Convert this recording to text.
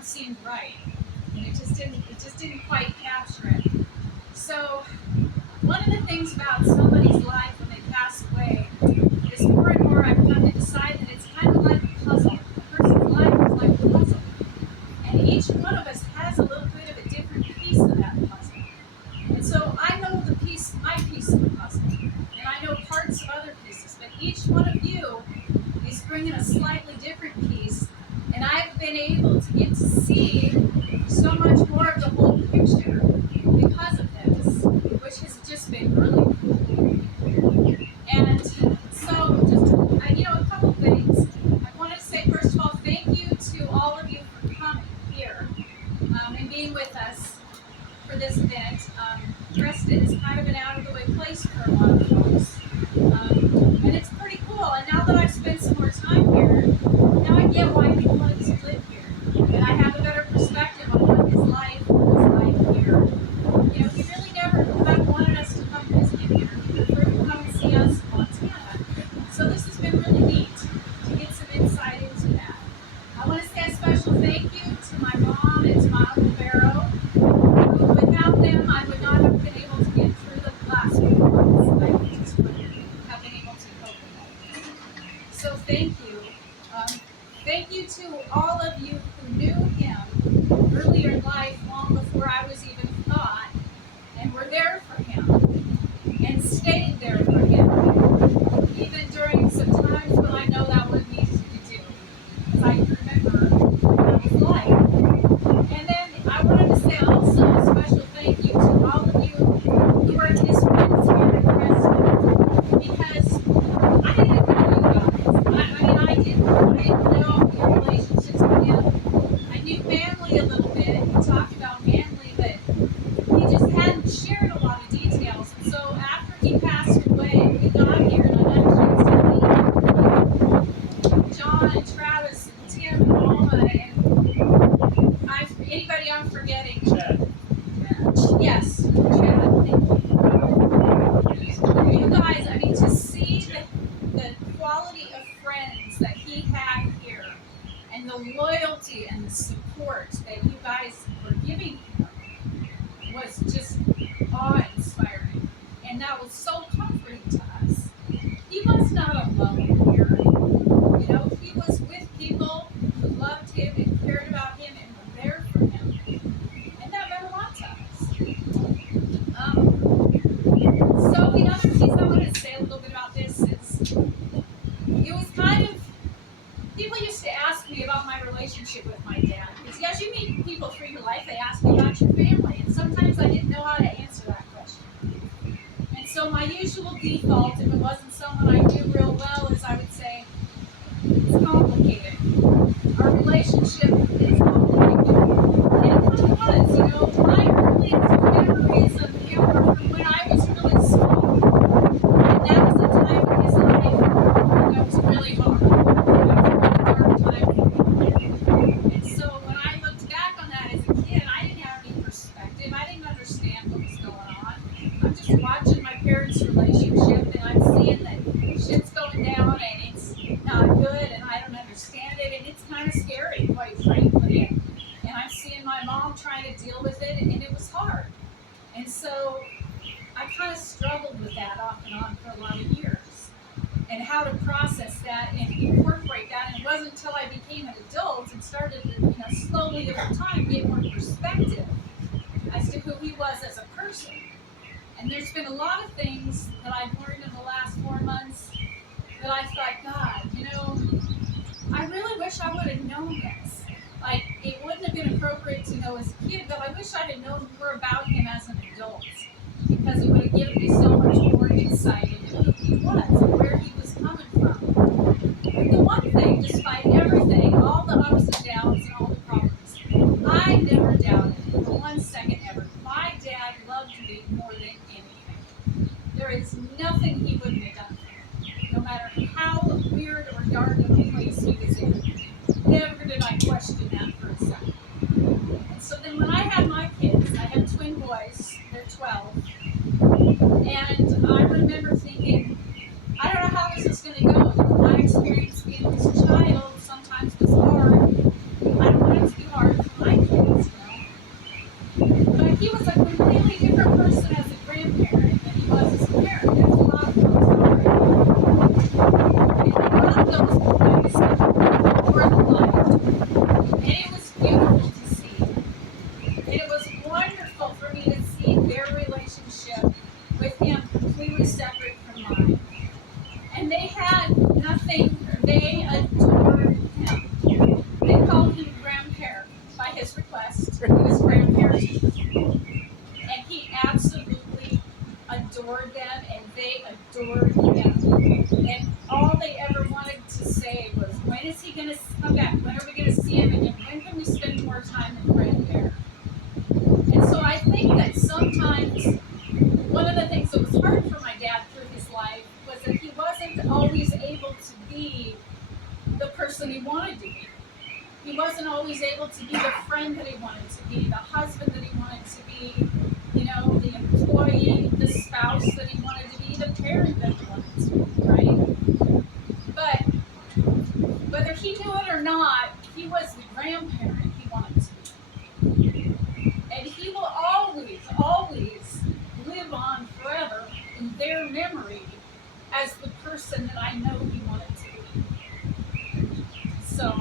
sound seemed right, and it just didn't quite capture it. So one of the things about somebody's life when they pass away is more and more I've come to decide that it's kind of like a puzzle. A person's life is like a puzzle, and each one of us has a little bit of a different piece of that puzzle. And so I know my piece of the puzzle, and I know parts of other pieces, but each one of you is bringing a slightly different piece, and I've been able to get to see so much more of the whole picture because of this, which has just been really cool. And so, just a couple things. I want to say, first of all, thank you to all of you for coming here and being with us for this event. Preston is kind of an out of the way place for a lot of folks, and it's pretty cool. And now that I've spent some more time here, now I get why people wanted to live here, and I have a better perspective on what his life was like here. He really never wanted us to come visit him here. He preferred to come and see us in Montana. So this has been really neat to get some insight into that. I want to say a special thank you to my mom and to my Uncle Barrow. Without them, I would not have been able to get through the last few months. I just wouldn't have been able to cope with that. So thank you. Thank you to all of you who knew him earlier in life, long before I was even thought, and were there for him, and stayed there for him, even during some times when I know that wasn't easy to do, because I remember what it was like. And then I wanted to say also a special thank you to all of you who were his friends here in Preston, because I didn't know you guys. I didn't know your relationships with him. I knew Manly a little bit. We talked about Manly, but he just hadn't shared a lot of details. And so after he passed away, we got here, and I'm actually meeting John and Travis and Tim and Alma, and anybody I'm forgetting? Chad. Yes, Chad. Thank you. You guys, to see the quality of friends that he had here, and the loyalty and the support that you guys were giving him was just awe-inspiring, and that was so comforting to us. He was not alone here. He was with people who loved him and cared about him and were there for him, and that meant a lot to us. So the other piece I want to say a little bit about this is, it was kind of, people used to ask me about my relationship with my dad, because as you meet people through your life, they ask you about your family, and sometimes I didn't know how to answer that question. And so my usual default, if it wasn't someone I knew real well, is I would say, it's complicated. Our relationship is complicated. And it kind of was, my earliest memories of him were from when I was really small. And that was a time in his life that was really hard. That was a really dark time. And so when I looked back on that as a kid, I didn't have any perspective. I didn't understand what was going on. I'm just watching my parents' relationship, and I'm seeing that shit's going down, and it's not good, and I don't understand it, and it's kind of scary, quite frankly. And I'm seeing my mom trying to deal with it, and it was hard. And so I kind of struggled with that off and on for a lot of years, and how to process that and incorporate that. And it wasn't until I became an adult and started to, slowly over time get more perspective as to who he was as a person. And there's been a lot of things that I've learned in the last 4 months that I thought, God, I really wish I would have known this. Like, it wouldn't have been appropriate to know as a kid, but I wish I'd have known more about him as an adult, because it would have given me so much more insight into who he was and where he was coming from. But the one thing, despite everything, all the ups and downs and all the problems, I never doubted for 1 second ever. My dad loved me more than anything. There is nothing he wouldn't have done for me, no matter how weird or dark of a place he was in. Never did I question that for a second. And so then when I had my kids, I had twin boys, they're 12, and I remember thinking, I don't know how this is going to go. My experience being as a child sometimes was hard. I don't want it to be hard for his more than life. And it was beautiful to see. And it was wonderful for me to see their relationship with him completely separate from mine. And they had nothing, they adored him. They called him grandparent by his request. He was grandparent. And he absolutely adored them, and they adored him. And all they ever wanted to say was, when is he going to come back? When are we going to see him again? When can we spend more time with grandparent? And so I think that sometimes one of the things that was hard for my dad through his life was that he wasn't always able to be the person he wanted to be. He wasn't always able to be the friend that he wanted to be, the husband that he wanted to be, the employee, the spouse that he wanted to be, the parent that he wanted to be, right? But whether he knew it or not, he was the grandparent he wanted to be. And he will always, always live on forever in their memory as the person that I know he wanted to be. So